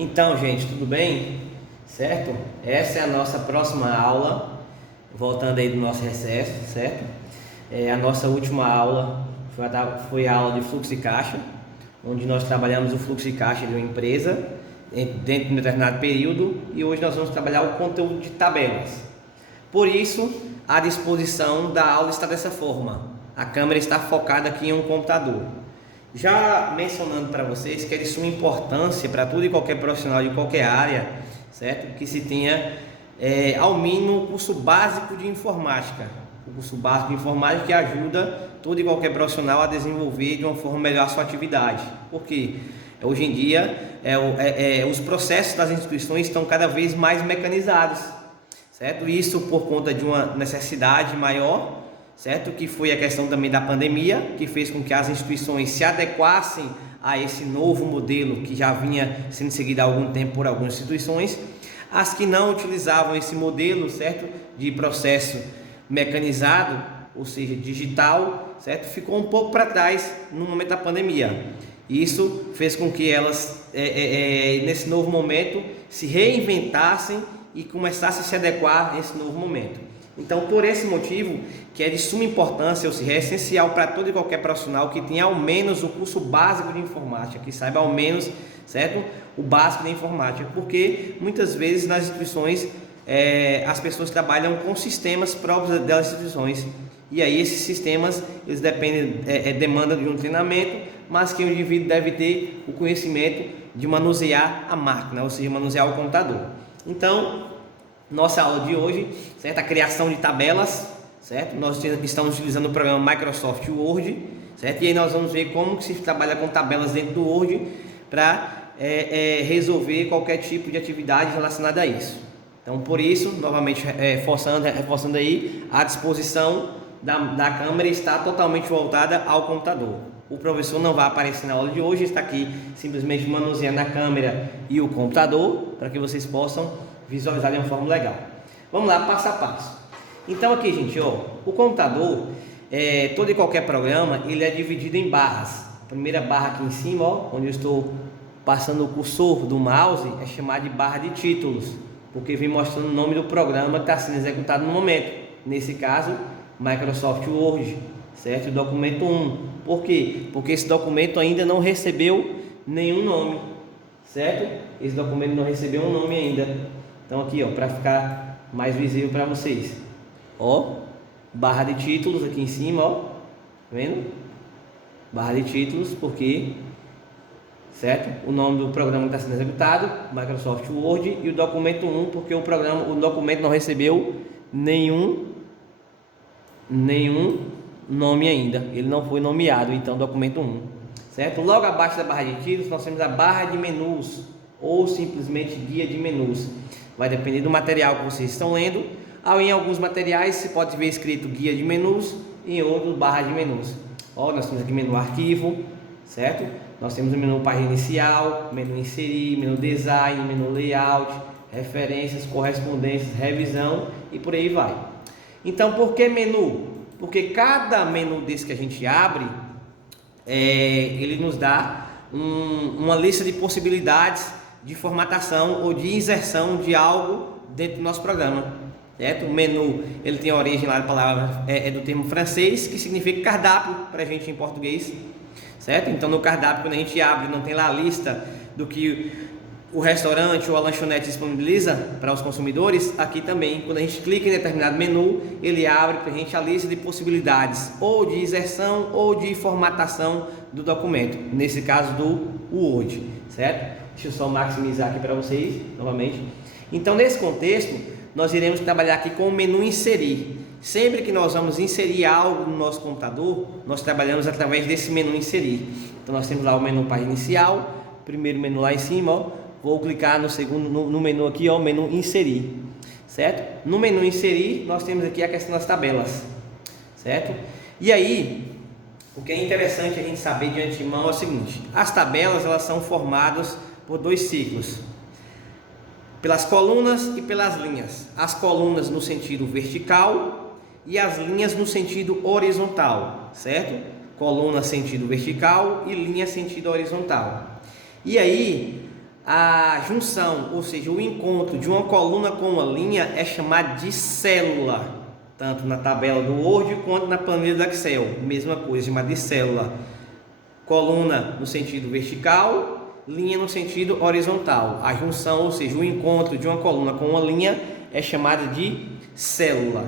Então, gente, tudo bem? Certo? Essa é a nossa próxima aula, voltando aí do nosso recesso, certo? A nossa última aula foi a aula de fluxo de caixa, onde nós trabalhamos o fluxo de caixa de uma empresa dentro de um determinado período, e hoje nós vamos trabalhar o conteúdo de tabelas. Por isso, a disposição da aula está dessa forma. A câmera está focada aqui em um computador. Já mencionando para vocês que é de suma importância para todo e qualquer profissional de qualquer área, certo? Que se tenha ao mínimo o curso básico de informática. O curso básico de informática que ajuda todo e qualquer profissional a desenvolver de uma forma melhor a sua atividade. Porque hoje em dia os processos das instituições estão cada vez mais mecanizados, certo? Isso por conta de uma necessidade maior, certo? Que foi a questão também da pandemia, que fez com que as instituições se adequassem a esse novo modelo que já vinha sendo seguido há algum tempo por algumas instituições. As que não utilizavam esse modelo, certo, de processo mecanizado, ou seja, digital, certo, ficou um pouco para trás no momento da pandemia. Isso fez com que elas, nesse novo momento, se reinventassem e começassem a se adequar a esse novo momento. Então, por esse motivo, que é de suma importância, ou seja, é essencial para todo e qualquer profissional que tenha ao menos o curso básico de informática, que saiba ao menos, certo, o básico de informática, porque muitas vezes nas instituições as pessoas trabalham com sistemas próprios das instituições, e aí esses sistemas eles demandam de um treinamento, mas que o indivíduo deve ter o conhecimento de manusear a máquina, ou seja, manusear o computador. Então, nossa aula de hoje, certo? A criação de tabelas, certo? Nós estamos utilizando o programa Microsoft Word, certo? E aí nós vamos ver como que se trabalha com tabelas dentro do Word para resolver qualquer tipo de atividade relacionada a isso. Então, por isso, novamente reforçando aí, a disposição da câmera está totalmente voltada ao computador. O professor não vai aparecer na aula de hoje, está aqui simplesmente manuseando a câmera e o computador para que vocês possam visualizar de uma forma legal. Vamos lá, passo a passo. Então aqui, gente, ó, o computador, todo e qualquer programa, ele é dividido em barras. A primeira barra aqui em cima, ó, onde eu estou passando o cursor do mouse, é chamada de barra de títulos, porque vem mostrando o nome do programa que está sendo executado no momento. Nesse caso, Microsoft Word, certo? O documento 1. Por quê? Porque esse documento ainda não recebeu nenhum nome, certo? Esse documento não recebeu um nome ainda. Então aqui, ó, para ficar mais visível para vocês, ó, barra de títulos aqui em cima, ó, tá vendo? Barra de títulos, porque, certo? O nome do programa que está sendo executado, Microsoft Word, e o documento 1, porque o documento não recebeu nenhum nome ainda, ele não foi nomeado, então documento 1, certo? Logo abaixo da barra de títulos nós temos a barra de menus, ou simplesmente guia de menus. Vai depender do material que vocês estão lendo. Em alguns materiais você pode ver escrito guia de menus, em outros barra de menus. Ó, nós temos aqui menu arquivo, certo? Nós temos o menu página inicial, menu inserir, menu design, menu layout, referências, correspondências, revisão e por aí vai. Então, por que menu? Porque cada menu desse que a gente abre, ele nos dá uma lista de possibilidades de formatação ou de inserção de algo dentro do nosso programa, certo? O menu, ele tem a origem lá da palavra, do termo francês, que significa cardápio para a gente em português, certo? Então no cardápio, quando a gente abre, não tem lá a lista do que o restaurante ou a lanchonete disponibiliza para os consumidores. Aqui também, quando a gente clica em determinado menu, ele abre para a gente a lista de possibilidades ou de inserção ou de formatação do documento, nesse caso do Word, certo? Deixa eu só maximizar aqui para vocês novamente. Então, nesse contexto, nós iremos trabalhar aqui com o menu inserir. Sempre que nós vamos inserir algo no nosso computador, nós trabalhamos através desse menu inserir. Então, nós temos lá o menu página inicial, primeiro menu lá em cima, ó. Vou clicar no segundo no menu aqui, ó, menu inserir, certo? No menu inserir, nós temos aqui a questão das tabelas, certo? E aí, o que é interessante a gente saber de antemão é o seguinte: as tabelas, elas são formadas por dois ciclos, pelas colunas e pelas linhas. As colunas no sentido vertical e as linhas no sentido horizontal, certo? Coluna sentido vertical e linha sentido horizontal. E aí A junção, ou seja, o encontro de uma coluna com uma linha é chamado de célula, tanto na tabela do Word quanto na planilha do Excel, mesma coisa, chamada de célula. Coluna no sentido vertical, linha no sentido horizontal. A junção, ou seja, o encontro de uma coluna com uma linha é chamada de célula,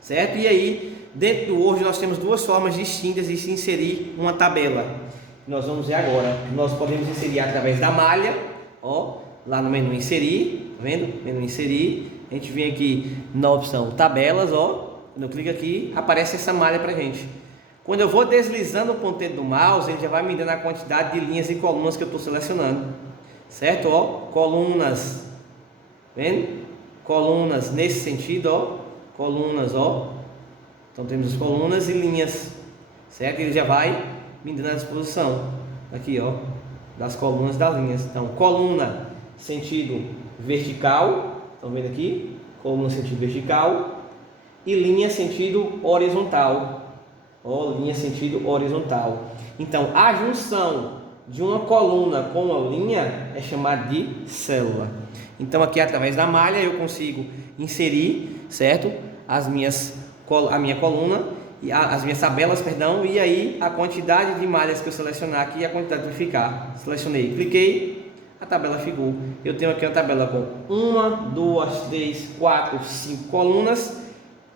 certo? E aí, dentro do Word nós temos duas formas distintas de se inserir uma tabela. Nós vamos ver agora. Nós podemos inserir através da malha, ó, lá no menu inserir, tá vendo? Menu inserir, a gente vem aqui na opção tabelas, ó, quando eu clico aqui, aparece essa malha pra gente. Quando eu vou deslizando o ponteiro do mouse, ele já vai me dando a quantidade de linhas e colunas que eu estou selecionando, certo? Ó, colunas, vendo? Colunas nesse sentido, ó, colunas, ó. Então temos as colunas e linhas, certo? Ele já vai me dando a disposição aqui, ó, das colunas e das linhas. Então, coluna sentido vertical, estão vendo aqui? Coluna sentido vertical e linha sentido horizontal. Ó, linha sentido horizontal. Então, a junção de uma coluna com uma linha é chamada de célula. Então, aqui através da malha eu consigo inserir, certo? A minha coluna e as minhas tabelas, perdão, e aí a quantidade de malhas que eu selecionar aqui, a quantidade vai ficar. Selecionei, cliquei, a tabela ficou. Eu tenho aqui uma tabela com 1, 2, 3, 4, 5 colunas,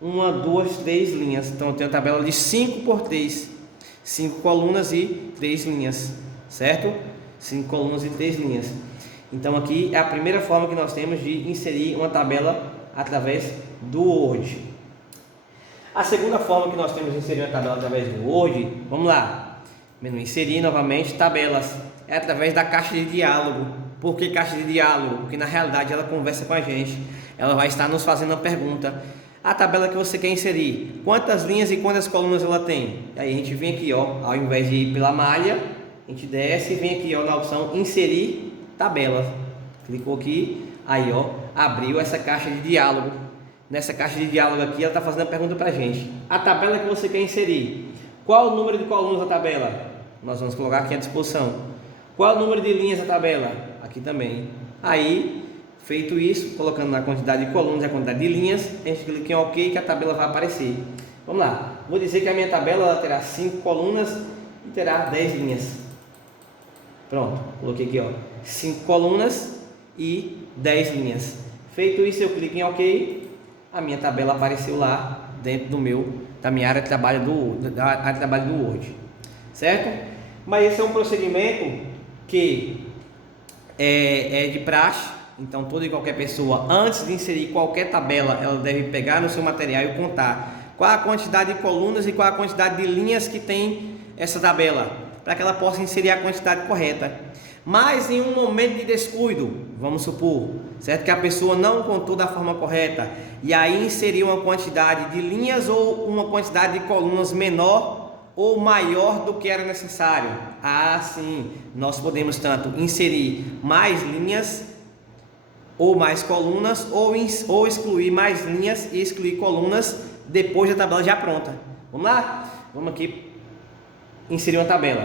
1, 2, 3 linhas. Então eu tenho uma tabela de 5 por 3, 5 colunas e 3 linhas, certo? 5 colunas e 3 linhas. Então aqui é a primeira forma que nós temos de inserir uma tabela através do Word. A segunda forma que nós temos de inserir uma tabela através do Word, vamos lá, menu inserir novamente, tabelas, é através da caixa de diálogo. Por que caixa de diálogo? Porque na realidade ela conversa com a gente, ela vai estar nos fazendo uma pergunta. A tabela que você quer inserir, quantas linhas e quantas colunas ela tem? Aí a gente vem aqui, ó, ao invés de ir pela malha, a gente desce e vem aqui, ó, na opção inserir tabelas. Clicou aqui, aí, ó, abriu essa caixa de diálogo. Nessa caixa de diálogo aqui, ela está fazendo a pergunta para a gente. A tabela que você quer inserir, qual o número de colunas da tabela? Nós vamos colocar aqui à disposição. Qual o número de linhas da tabela? Aqui também. Aí, feito isso, colocando na quantidade de colunas e a quantidade de linhas, a gente clica em OK que a tabela vai aparecer. Vamos lá. Vou dizer que a minha tabela ela terá 5 colunas e terá 10 linhas. Pronto. Coloquei aqui, ó, 5 colunas e 10 linhas. Feito isso, eu clico em OK. A minha tabela apareceu lá dentro da minha área de trabalho do Word, certo? Mas esse é um procedimento que é de praxe. Então toda e qualquer pessoa, antes de inserir qualquer tabela, ela deve pegar no seu material e contar qual a quantidade de colunas e qual a quantidade de linhas que tem essa tabela, para que ela possa inserir a quantidade correta. Mas em um momento de descuido, vamos supor, certo, que a pessoa não contou da forma correta e aí inseriu uma quantidade de linhas ou uma quantidade de colunas menor ou maior do que era necessário. Sim, nós podemos tanto inserir mais linhas ou mais colunas ou excluir mais linhas e excluir colunas depois da tabela já pronta. Vamos lá? Vamos aqui inserir uma tabela.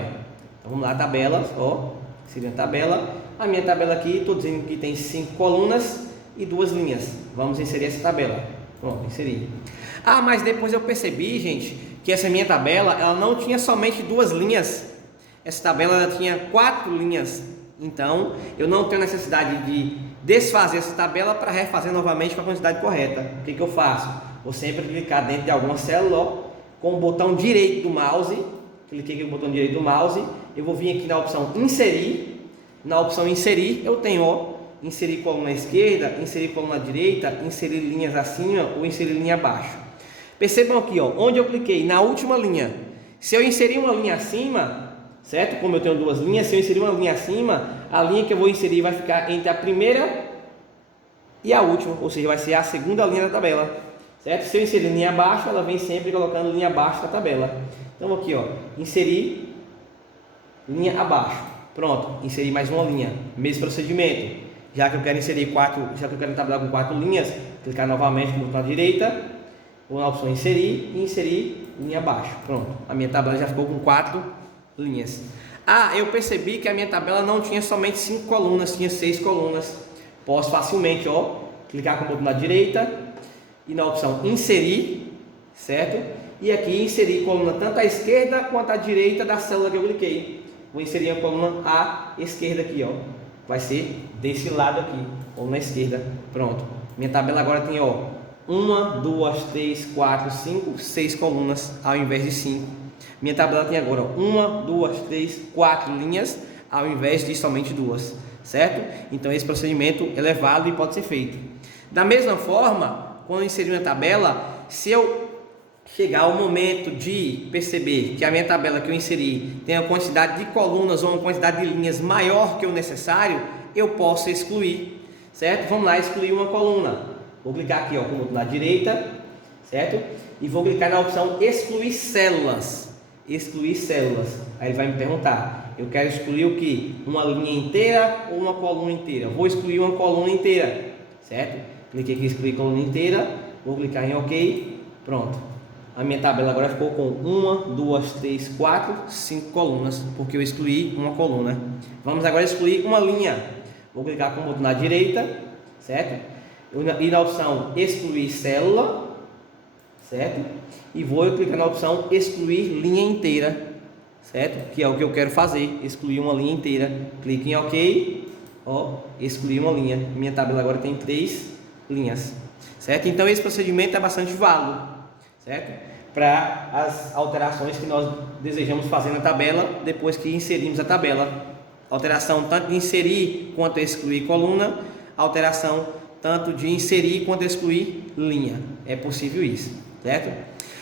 Então, vamos lá, tabelas, ó. Seria a tabela. A minha tabela aqui, estou dizendo que tem 5 colunas e 2 linhas. Vamos inserir essa tabela. Pronto, inseri. Mas depois eu percebi, gente, que essa minha tabela, ela não tinha somente 2 linhas. Essa tabela ela tinha 4 linhas. Então, eu não tenho necessidade de desfazer essa tabela para refazer novamente com a quantidade correta. O que eu faço? Vou sempre clicar dentro de alguma célula, ó, com o botão direito do mouse. Cliquei aqui no botão direito do mouse, eu vou vir aqui na opção inserir. Na opção inserir eu tenho, ó, inserir coluna esquerda, inserir coluna direita, inserir linhas acima ou inserir linha abaixo. Percebam aqui, ó, onde eu cliquei na última linha. Se eu inserir uma linha acima, certo? Como eu tenho 2 linhas, se eu inserir uma linha acima, a linha que eu vou inserir vai ficar entre a primeira e a última, ou seja, vai ser a segunda linha da tabela, certo? Se eu inserir linha abaixo, ela vem sempre colocando linha abaixo da tabela. Então aqui, ó, inserir linha abaixo. Pronto, inserir mais uma linha. Mesmo procedimento. Já que eu quero inserir já que eu quero tabelar com 4 linhas, clicar novamente no botão direita, vou na opção inserir e inserir linha abaixo. Pronto, a minha tabela já ficou com 4 linhas. Ah, eu percebi que a minha tabela não tinha somente 5 colunas, tinha 6 colunas. Posso facilmente, ó, clicar com o botão na direita e na opção inserir, certo? E aqui inserir coluna tanto à esquerda quanto à direita da célula que eu cliquei. Vou inserir a coluna à esquerda aqui, ó. Vai ser desse lado aqui, ou na esquerda. Pronto. Minha tabela agora tem, ó, 1, 2, 3, 4, 5, 6 colunas ao invés de 5. Minha tabela tem agora 1, 2, 3, 4 linhas ao invés de somente 2, certo? Então esse procedimento ele é válido e pode ser feito. Da mesma forma, quando eu inserir uma tabela, se eu chegar ao momento de perceber que a minha tabela que eu inseri tem uma quantidade de colunas ou uma quantidade de linhas maior que o necessário, eu posso excluir, certo? Vamos lá, excluir uma coluna. Vou clicar aqui, ó, com o botão na direita, certo? E vou clicar na opção excluir células. Excluir células. Aí ele vai me perguntar, eu quero excluir o que? Uma linha inteira ou uma coluna inteira? Vou excluir uma coluna inteira, certo? Cliquei aqui em excluir coluna inteira, vou clicar em OK, pronto. A minha tabela agora ficou com 1, 2, 3, 4, 5 colunas, porque eu excluí uma coluna. Vamos agora excluir uma linha. Vou clicar com o botão na direita, certo? E na opção excluir célula, certo? E vou clicar na opção excluir linha inteira, certo? Que é o que eu quero fazer, excluir uma linha inteira. Clique em OK, ó, excluir uma linha. Minha tabela agora tem 3 linhas, certo? Então esse procedimento é bastante válido, certo? Para as alterações que nós desejamos fazer na tabela depois que inserimos a tabela. Alteração tanto de inserir quanto excluir coluna, alteração tanto de inserir quanto excluir linha. É possível isso, certo?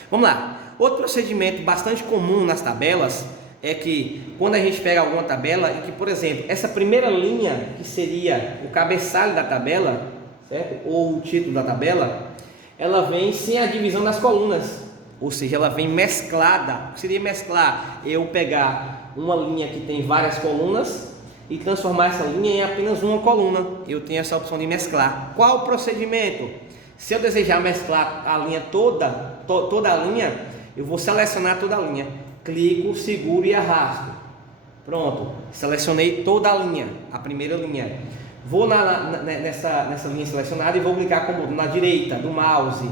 Vamos lá. Outro procedimento bastante comum nas tabelas é que quando a gente pega alguma tabela e que, por exemplo, essa primeira linha que seria o cabeçalho da tabela, certo? Ou o título da tabela, ela vem sem a divisão das colunas, ou seja, ela vem mesclada. O que seria mesclar? Eu pegar uma linha que tem várias colunas e transformar essa linha em apenas uma coluna. Eu tenho essa opção de mesclar. Qual o procedimento? Se eu desejar mesclar a linha toda a linha, eu vou selecionar toda a linha. Clico, seguro e arrasto. Pronto, selecionei toda a linha, a primeira linha. Vou nessa linha selecionada e vou clicar com o botão na direita do mouse,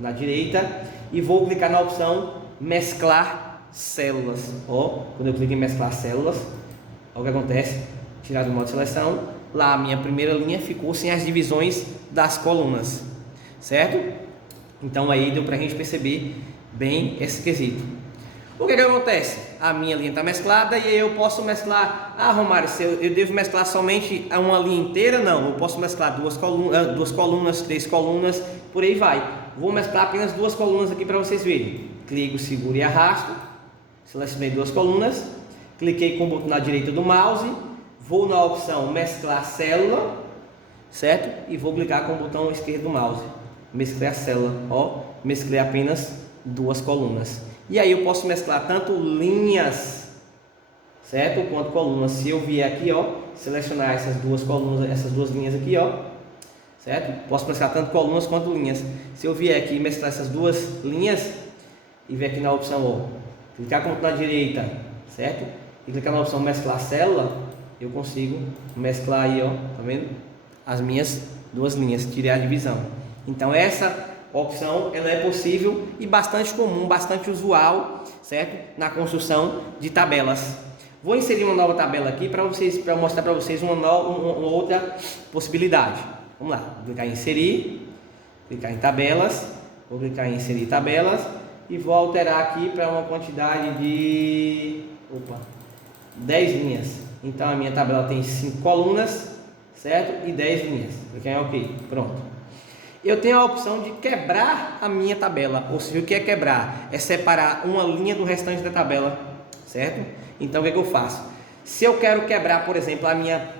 na direita, e vou clicar na opção mesclar células. Ó, quando eu clico em mesclar células, olha o que acontece. Tirar do modo de seleção, lá a minha primeira linha ficou sem as divisões das colunas, certo? Então aí deu para a gente perceber bem esse quesito. O que acontece? A minha linha está mesclada e aí eu posso mesclar. Ah, Romário, se eu devo mesclar somente uma linha inteira? Não, eu posso mesclar duas colunas, 3 colunas, por aí vai. Vou mesclar apenas 2 colunas aqui para vocês verem. Clico, seguro e arrasto. Selecionei 2 colunas. Cliquei com o botão na direita do mouse. Vou na opção mesclar célula, certo? E vou clicar com o botão esquerdo do mouse. Mesclei a célula, ó. Mesclei apenas 2 colunas. E aí eu posso mesclar tanto linhas, certo? Quanto colunas. Se eu vier aqui, ó, selecionar essas 2 colunas, essas 2 linhas aqui, ó, certo? Posso mesclar tanto colunas quanto linhas. Se eu vier aqui e mesclar essas 2 linhas e vier aqui na opção, ó, clicar com o botão na direita, certo? E clicar na opção mesclar célula, eu consigo mesclar aí, ó, tá vendo? As minhas 2 linhas, tirei a divisão. Então essa opção ela é possível e bastante comum, bastante usual, certo? Na construção de tabelas. Vou inserir uma nova tabela aqui para mostrar para vocês uma outra possibilidade. Vamos lá, vou clicar em inserir, clicar em tabelas, vou clicar em inserir tabelas e vou alterar aqui para uma quantidade de 10 linhas. Então a minha tabela tem 5 colunas, certo? E 10 linhas. Clicar em OK, pronto. Eu tenho a opção de quebrar a minha tabela, ou seja, o que é quebrar? É separar uma linha do restante da tabela, certo? Então o que eu faço? Se eu quero quebrar, por exemplo, a minha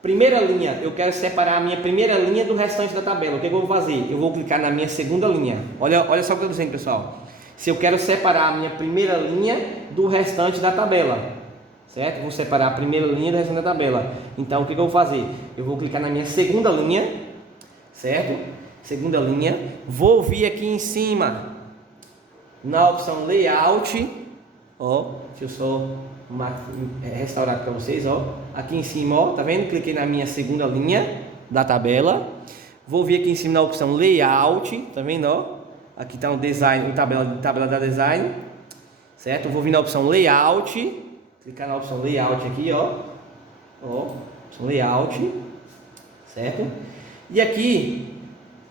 primeira linha, eu quero separar a minha primeira linha do restante da tabela, o que eu vou fazer? Eu vou clicar na minha segunda linha. Olha só o que eu estou dizendo, pessoal. Se eu quero separar a minha primeira linha do restante da tabela, certo? Vou separar a primeira linha do restante da tabela. Então o que eu vou fazer? Eu vou clicar na minha segunda linha, certo? Segunda linha, vou vir aqui em cima na opção layout, ó, deixa eu só restaurar para vocês, ó. Aqui em cima, ó, tá vendo? Cliquei na minha segunda linha da tabela. Vou vir aqui em cima na opção Layout, tá vendo, ó? Aqui tá um design, tabela da design, certo? Vou vir na opção Layout, clicar na opção Layout aqui, ó. Ó, opção Layout, certo? E aqui,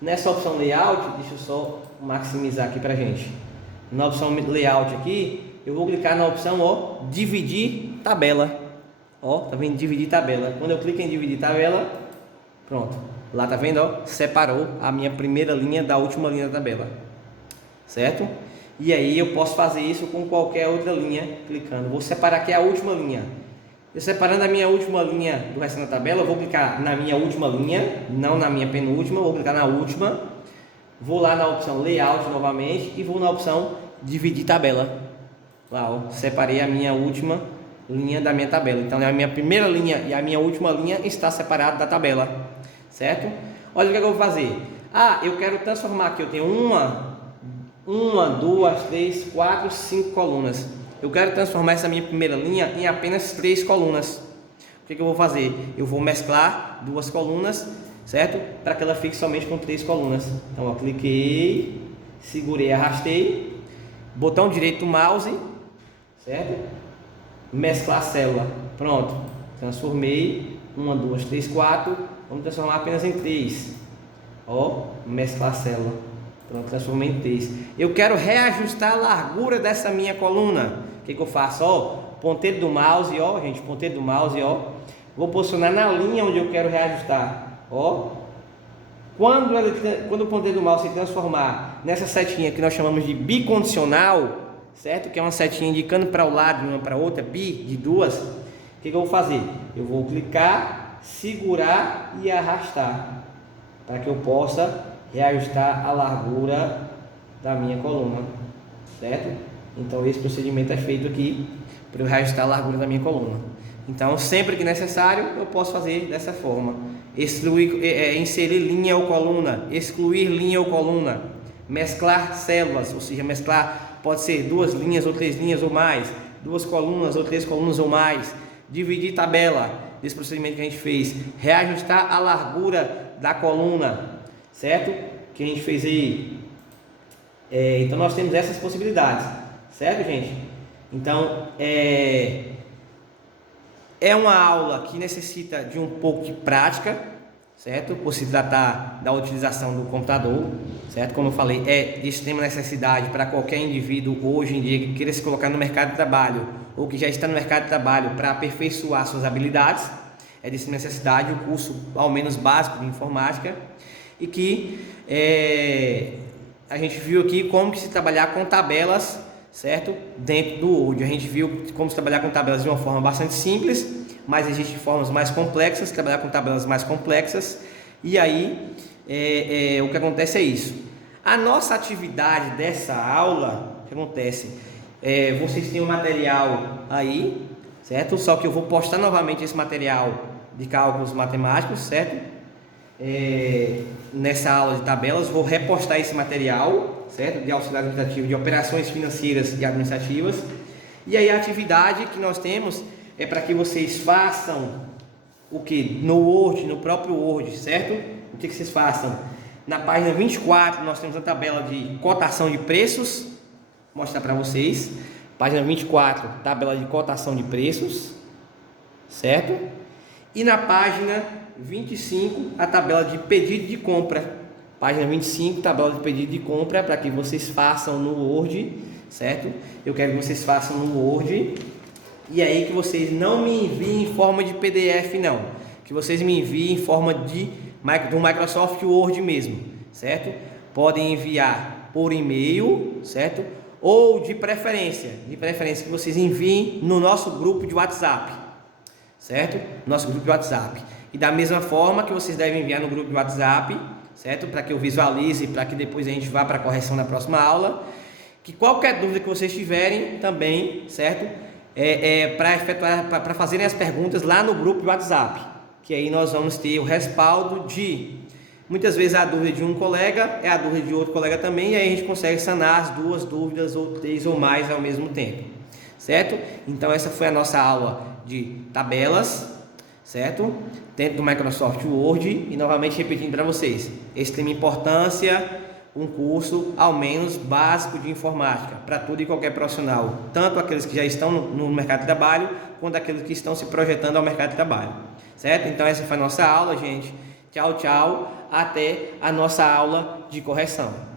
nessa opção Layout, deixa eu só maximizar aqui pra gente. Na opção Layout aqui, eu vou clicar na opção, ó, Dividir tabela. Ó, tá vendo? Dividir tabela. Quando eu clico em Dividir tabela, pronto. Lá tá vendo, ó? Separou a minha primeira linha da última linha da tabela. Certo? E aí eu posso fazer isso com qualquer outra linha, clicando. Vou separar aqui a última linha. Eu separando a minha última linha do resto da tabela, eu vou clicar na minha última linha, não na minha penúltima, vou clicar na última. Vou lá na opção Layout novamente e vou na opção Dividir tabela. Lá, ó, separei a minha última linha da minha tabela. Então a minha primeira linha e a minha última linha está separada da tabela, certo? Olha o que eu vou fazer. Ah, eu quero transformar aqui, eu tenho uma, duas, três, quatro, 5 colunas. Eu quero transformar essa minha primeira linha em apenas 3 colunas. O que eu vou fazer? Eu vou mesclar 2 colunas, certo? Para que ela fique somente com 3 colunas. Então, eu cliquei, segurei, arrastei, botão direito do mouse, certo? Mesclar célula. Pronto. Transformei 1, 2, 3, 4. Vamos transformar apenas em 3. Ó, mesclar célula. Pronto, transformei em 3. Eu quero reajustar a largura dessa minha coluna. O que eu faço? Ó, ponteiro do mouse, ó, gente, ponteiro do mouse, ó. Vou posicionar na linha onde eu quero reajustar. Ó. Quando o ponteiro do mouse se transformar nessa setinha que nós chamamos de bicondicional, certo? Que é uma setinha indicando para o lado de uma para outra, bi de duas. O que eu vou fazer? Eu vou clicar, segurar e arrastar para que eu possa reajustar a largura da minha coluna, certo? Então esse procedimento é feito aqui para eu reajustar a largura da minha coluna. Então sempre que necessário eu posso fazer dessa forma: inserir linha ou coluna, excluir linha ou coluna, mesclar células, ou seja, mesclar pode ser 2 linhas ou 3 linhas ou mais, 2 colunas ou 3 colunas ou mais, dividir tabela, desse procedimento que a gente fez, reajustar a largura da coluna, certo? Que a gente fez aí. Então nós temos essas possibilidades, certo, gente? Então é uma aula que necessita de um pouco de prática, certo? Por se tratar da utilização do computador, certo? Como eu falei, é de extrema necessidade para qualquer indivíduo hoje em dia que queira se colocar no mercado de trabalho ou que já está no mercado de trabalho para aperfeiçoar suas habilidades. É de extrema necessidade o curso, ao menos básico, de informática, e que a gente viu aqui como que se trabalhar com tabelas, certo? Dentro do Word. A gente viu como se trabalhar com tabelas de uma forma bastante simples, mas existem formas mais complexas, trabalhar com tabelas mais complexas, e aí o que acontece é isso. A nossa atividade dessa aula, o que acontece? Vocês têm o material aí, certo? Só que eu vou postar novamente esse material de cálculos matemáticos, certo? Nessa aula de tabelas, vou repostar esse material, certo? De auxiliar administrativo, de operações financeiras e administrativas. E aí a atividade que nós temos é para que vocês façam o que? No Word, no próprio Word, certo? O que vocês façam? Na página 24 nós temos a tabela de cotação de preços. Vou mostrar para vocês. Página 24, tabela de cotação de preços, certo? E na página 25, a tabela de pedido de compra. Página 25, tabela de pedido de compra, para que vocês façam no Word, certo? Eu quero que vocês façam no Word. E aí que vocês não me enviem em forma de PDF, não. Que vocês me enviem em forma do Microsoft Word mesmo, certo? Podem enviar por e-mail, certo? Ou de preferência que vocês enviem no nosso grupo de WhatsApp, certo? Nosso grupo de WhatsApp. E da mesma forma que vocês devem enviar no grupo de WhatsApp, certo? Para que eu visualize, para que depois a gente vá para a correção na próxima aula. Que qualquer dúvida que vocês tiverem também, certo? Para fazerem as perguntas lá no grupo de WhatsApp. Que aí nós vamos ter o respaldo de... Muitas vezes a dúvida de um colega é a dúvida de outro colega também, e aí a gente consegue sanar as 2 dúvidas, ou 3 ou mais ao mesmo tempo, certo? Então essa foi a nossa aula de tabelas, certo? Dentro do Microsoft Word, e novamente repetindo para vocês, extrema importância, um curso ao menos básico de informática para todo e qualquer profissional, tanto aqueles que já estão no mercado de trabalho, quanto aqueles que estão se projetando ao mercado de trabalho, certo? Então essa foi a nossa aula, gente. Tchau, tchau, até a nossa aula de correção.